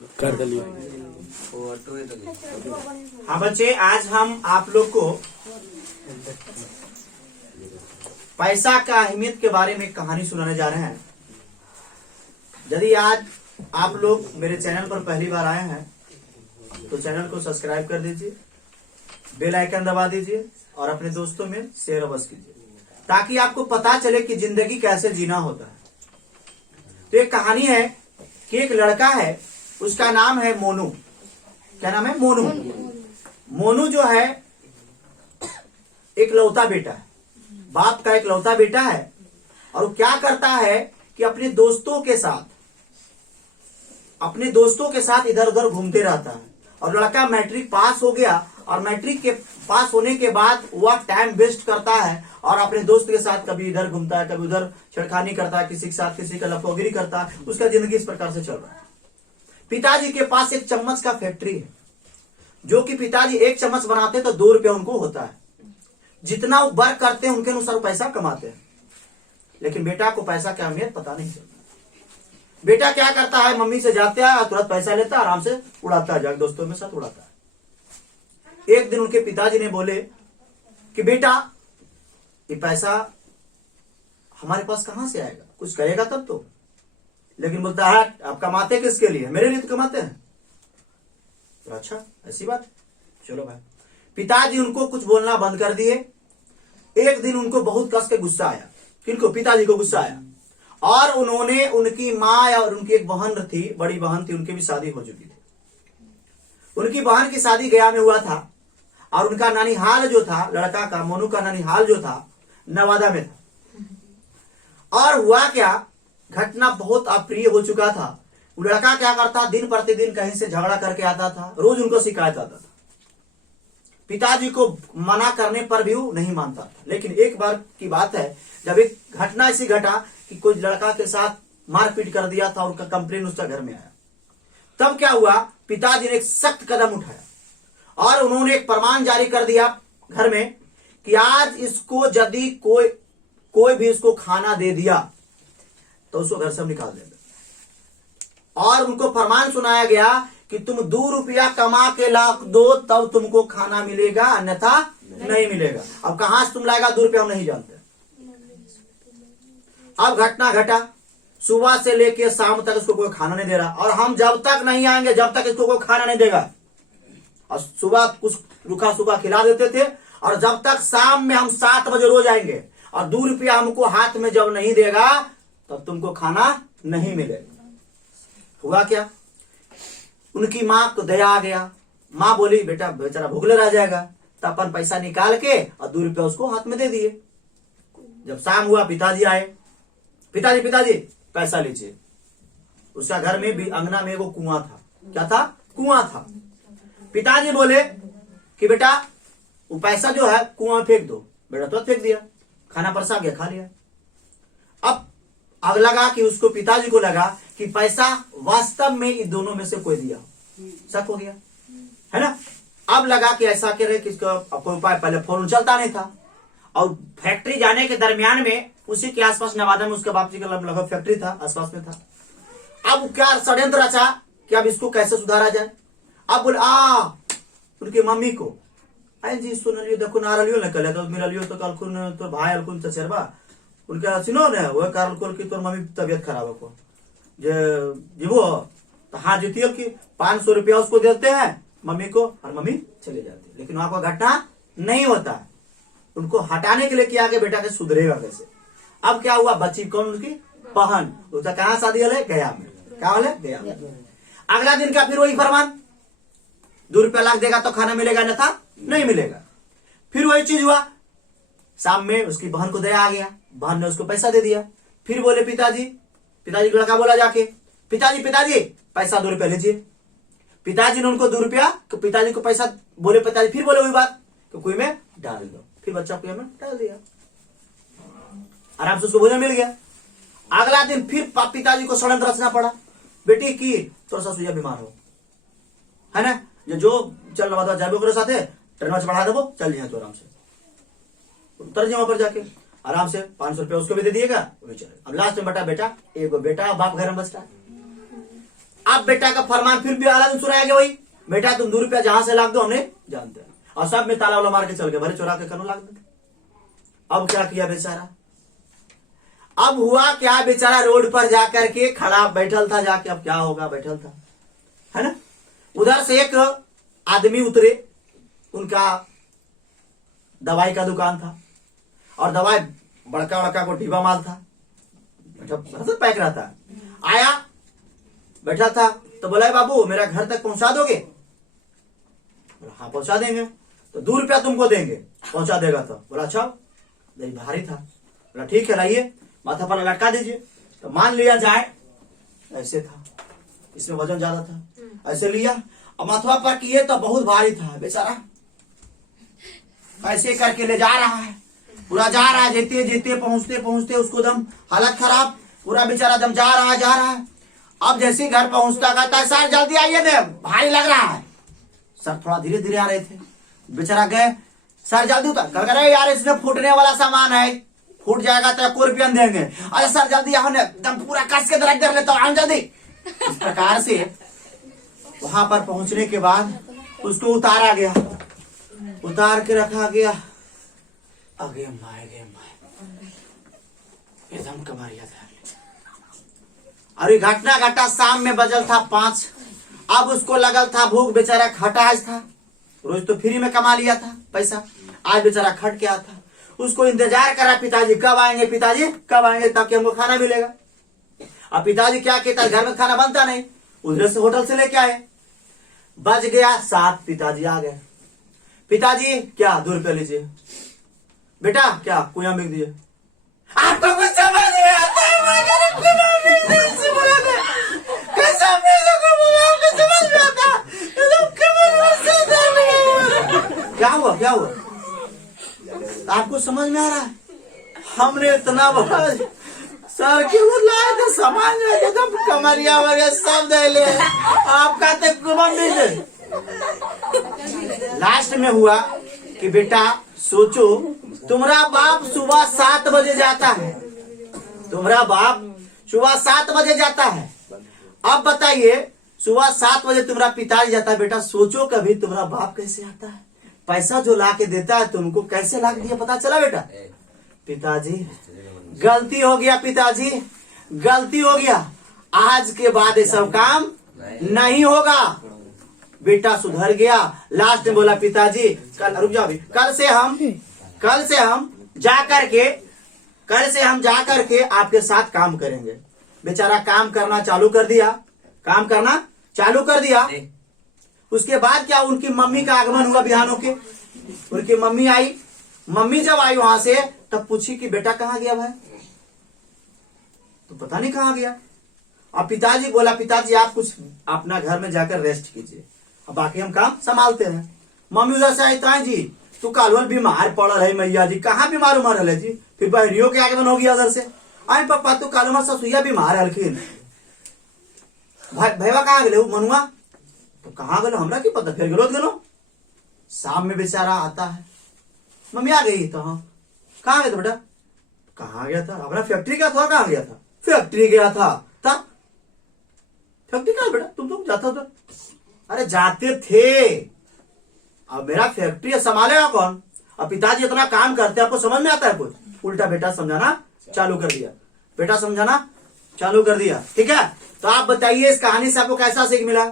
कर दिए। हाँ बच्चे, आज हम आप लोग को पैसा का अहमियत के बारे में एक कहानी सुनाने जा रहे हैं। यदि आज आप लोग मेरे चैनल पर पहली बार आए हैं तो चैनल को सब्सक्राइब कर दीजिए, बेल आइकन दबा दीजिए और अपने दोस्तों में शेयर अवश्य कीजिए ताकि आपको पता चले कि जिंदगी कैसे जीना होता है। तो एक कहानी है कि एक लड़का है, उसका नाम है मोनू। क्या नाम है? मोनू। मोनू जो है एक लौता बेटा है, बाप का एक लौता बेटा है। और वो क्या करता है कि अपने दोस्तों के साथ इधर उधर घूमते रहता है। और लड़का मैट्रिक पास हो गया और मैट्रिक के पास होने के बाद वह टाइम वेस्ट करता है और अपने दोस्त के साथ कभी इधर घूमता है, कभी उधर छेड़खानी करता है, किसी के साथ किसी का लफोगिरी करता है। उसका जिंदगी इस प्रकार से चल रहा है। पिताजी के पास एक चम्मच का फैक्ट्री है, जो कि पिताजी एक चम्मच बनाते तो 2 रुपया उनको होता है। जितना वो वर्क करते हैं उनके अनुसार पैसा कमाते हैं। लेकिन बेटा को पैसा की अहमियत पता नहीं चलता। बेटा क्या करता है, मम्मी से जाते हैं, तुरंत पैसा लेता है, आराम से उड़ाता है, जाके दोस्तों में साथ उड़ाता है। एक दिन उनके पिताजी ने बोले कि बेटा ये पैसा हमारे पास कहां से आएगा, कुछ करेगा तब तो। लेकिन बोलता है आप कमाते किसके लिए? मेरे लिए तो कमाते हैं। तो अच्छा ऐसी बात, चलो भाई। पिताजी उनको कुछ बोलना बंद कर दिए। एक दिन उनको बहुत कस के गुस्सा आया। किनको? पिताजी को गुस्सा आया। और उन्होंने उनकी माँ और उनकी एक बहन थी, बड़ी बहन थी, उनकी भी शादी हो चुकी थी। उनकी बहन की शादी गया में हुआ था और उनका ननिहाल जो था, लड़का का, मोनू का ननिहाल जो था, नवादा में था। और हुआ क्या, घटना बहुत अप्रिय हो चुका था। वो लड़का क्या करता, दिन प्रतिदिन कहीं से झगड़ा करके आता था, रोज उनको शिकायत आता था। पिताजी को मना करने पर भी वो नहीं मानता था। लेकिन एक बार की बात है, जब एक घटना ऐसी घटा कि कोई लड़का के साथ मारपीट कर दिया था और उनका कंप्लेन उसका घर में आया। तब क्या हुआ, पिताजी ने एक सख्त कदम उठाया और उन्होंने एक फरमान जारी कर दिया घर में कि आज इसको यदि कोई भी इसको खाना दे दिया तो उसको घर से निकाल देंगे। और उनको फरमान सुनाया गया कि तुम 2 रुपया कमा के लाख दो तब तुमको खाना मिलेगा, अन्यथा नहीं मिलेगा। अब कहां से तुम लाएगा 2 रुपया, हम नहीं जानते। अब घटना घटा, सुबह से लेके शाम तक इसको कोई खाना नहीं दे रहा। और हम जब तक नहीं आएंगे जब तक इसको कोई खाना नहीं देगा। और सुबह कुछ रुखा सुबह खिला देते थे और जब तक शाम में हम 7 बजे रोज आएंगे और 2 रुपया हमको हाथ में जब नहीं देगा तब तुमको खाना नहीं मिलेगा। हुआ क्या, उनकी मां को दया आ गया। मां बोली बेटा बेचारा भूखले रह जाएगा, तो अपन पैसा निकाल के और 2 रुपया उसको हाथ में दे दिए। जब शाम हुआ पिताजी आए, पिताजी पैसा लीजिए। उसका घर में भी अंगना में वो कुआं था। क्या था? कुआं था। पिताजी बोले कि बेटा वो पैसा जो है कुआं फेंक दो। बेटा तो फेंक दिया, खाना परसा गया, खा लिया। अब लगा कि उसको, पिताजी को लगा कि पैसा वास्तव में इन दोनों में से कोई दिया। शक हो गया, है ना। अब लगा कि ऐसा करे कि इसका कोई उपाय, पहले फोन चलता नहीं था और फैक्ट्री जाने के दरमियान में उसी के आसपास नवादा में उसके बाप जी का लगभग फैक्ट्री था, आसपास में था। अब क्या षड्यंत्र रचा कि अब इसको कैसे सुधारा जाए। अब बोले उनकी मम्मी को, अरे जी सुन लियो, देखो ना लियो ना, कल तो मेरा लियो तो कल खुन तो भाई अलकुन चचेरबा उनका सुनो ना, वो कारण कोल की तोर मम्मी तबियत खराब हो जीवो तो हाँ जीतियो कि 500 रुपया उसको देते हैं मम्मी को और मम्मी चले जाती है। लेकिन वहां को घटना नहीं होता है। उनको हटाने के लिए किया कि बेटा के सुधरेगा कैसे। अब क्या हुआ, बच्ची कौन? उनकी बहन। उसका कहाँ शादी है? गया में। क्या वाले? गया में। अगला दिन का फिर वही फरमान, 2 रुपया लाख देगा तो खाना मिलेगा, अन्यथा नहीं मिलेगा। फिर वही चीज हुआ। शाम में उसकी बहन को दया आ गया, बहन ने उसको पैसा दे दिया। फिर बोले पिताजी को लड़का बोला जाके, पिताजी पैसा 2 रुपया लीजिए। पिताजी ने उनको 2 रुपया, तो पिताजी को पैसा बोले, पिताजी फिर बोले वही बात कि कुएं में डाल दो। फिर बच्चा कुएं में डाल दिया, आराम से उसको भोजन मिल गया। अगला दिन फिर पिताजी को षड्यंत्र रचना पड़ा। बेटी की तोर ससुया बीमार हो, है ना, जो चल रहा था जाबे साथ ट्रेन में बढ़ा दो, चल जाए तो आराम से उतर जाए वहां पर जाके आराम से 500 रुपया उसको भी दे दिएगा, वो भी चले। अब लास्ट में बेटा एक बेटा बाप घर में बचता है। अब बेटा का फरमान फिर भी अगला दिन सुनाया गया, वही बेटा तुम 2 रुपया जहां से लाग दो हमने जानते हैं, और सब में ताला वाला मार के चल गए, भले चोरा के कनो लाग दे। अब क्या किया बेचारा, अब हुआ क्या, बेचारा रोड पर जाकर के खड़ा बैठल था जाके, अब क्या होगा, बैठल था है ना। उधर से एक आदमी उतरे, उनका दवाई का दुकान था और दवाई बड़का बड़का को डिब्बा माल था, पैक रहता है। आया बैठा था तो बोला बाबू मेरा घर तक पहुंचा दोगे, बोला हाँ पहुंचा देंगे, तो 2 रुपया तुमको देंगे, पहुंचा देगा तो, बोला अच्छा, नहीं भारी था, बोला ठीक है लाइए माथा पर लटका दीजिए। तो मान लिया जाए ऐसे था, इसमें वजन ज्यादा था, ऐसे लिया और माथवा पर किए तो बहुत भारी था, बेचारा ऐसे करके ले जा रहा है, पूरा जा रहा है, जेते जेते पहुंचते पहुंचते उसको दम हालत खराब, पूरा बेचारा दम जा रहा है। अब जैसे घर पहुंचता कहता है सर जल्दी आइए दे भारी लग रहा है। सर थोड़ा धीरे धीरे आ रहे थे, बेचारा गए, सर जल्दी उतर, कर रहे यार इसमें फूटने वाला सामान है, फूट जाएगा तो 1 रुपया देंगे, अरे सर जल्दी आओ ना, एकदम पूरा कस के दरक कर लेता हूं जल्दी। इस प्रकार से वहां पर पहुंचने के बाद उसको उतारा गया, उतार के रखा गया, अगे माए एकदम कमारिया था। अरे घटना घटा शाम में बजल था 5, अब उसको लगल था भूख, बेचारा खटाज था, रोज तो फ्री में कमा लिया था पैसा, आज बेचारा खट के आता था, उसको इंतजार करा पिताजी कब आएंगे, पिताजी कब आएंगे ताकि हमको खाना मिलेगा। अब पिताजी क्या कहता है, घर में खाना बनता नहीं, उधर से होटल से लेके आए, बज गया 7, पिताजी आ गए, पिताजी क्या 2 रुपया लीजिए, बेटा क्या कुया बिक दिए, आपको कुछ समझ नहीं आता है, क्या हुआ क्या हुआ, आपको समझ में आ रहा है, हमने इतना बड़ा सर के लाए थे सामान एकदम कमरिया वगैरह सब दे ले, आप कहते लास्ट में हुआ कि बेटा सोचो तुम्हारा बाप सुबह 7 बजे जाता है, तुम्हारा बाप सुबह 7 बजे जाता है, अब बताइए सुबह 7 बजे तुम्हारा पिताजी जाता है, बेटा सोचो कभी तुम्हारा बाप कैसे आता है, पैसा जो ला के देता है तुमको कैसे ला के दिया पता चला बेटा, पिताजी गलती हो गया, पिताजी गलती हो गया, आज के बाद ये सब काम नहीं होगा, बेटा सुधर गया। लास्ट में बोला पिताजी कल रुक जाओ, कल से हम जा करके आपके साथ काम करेंगे। बेचारा काम करना चालू कर दिया, उसके बाद क्या उनकी मम्मी का आगमन हुआ बिहानों के, उनकी मम्मी आई, मम्मी जब आई वहां से तब पूछी कि बेटा कहाँ गया भाई, तो पता नहीं कहाँ गया। अब पिताजी बोला पिताजी आप कुछ अपना घर में जाकर रेस्ट कीजिए, अब बाकी हम काम संभालते हैं। मम्मी उधर से आई ताई जी तू कालवल बीमार पड़ल है मैया जी, कहाँ बीमार उमार है जी, फिर बहरियों के आगमन हो गया उधर से, आई पापा तू कालू ससुइया बीमार हलखिन, भैया कहाँ गए मनुआ, तो कहाँ गलो हमरा की पता, फिर गलो शाम में बेचारा आता है, मम्मी आ गई, तो हाँ कहाँ गया था बेटा, कहाँ गया था अपना फैक्ट्री गया था, कहाँ गया था फैक्ट्री गया था, फैक्ट्री कहाँ बेटा तुम जाता था, अरे जाते थे, अब मेरा फैक्ट्री संभालेगा कौन, अब पिताजी इतना काम करते आपको समझ में आता है कुछ, उल्टा बेटा समझाना चालू कर दिया, ठीक है। तो आप बताइए इस कहानी से आपको कैसा सीख मिला।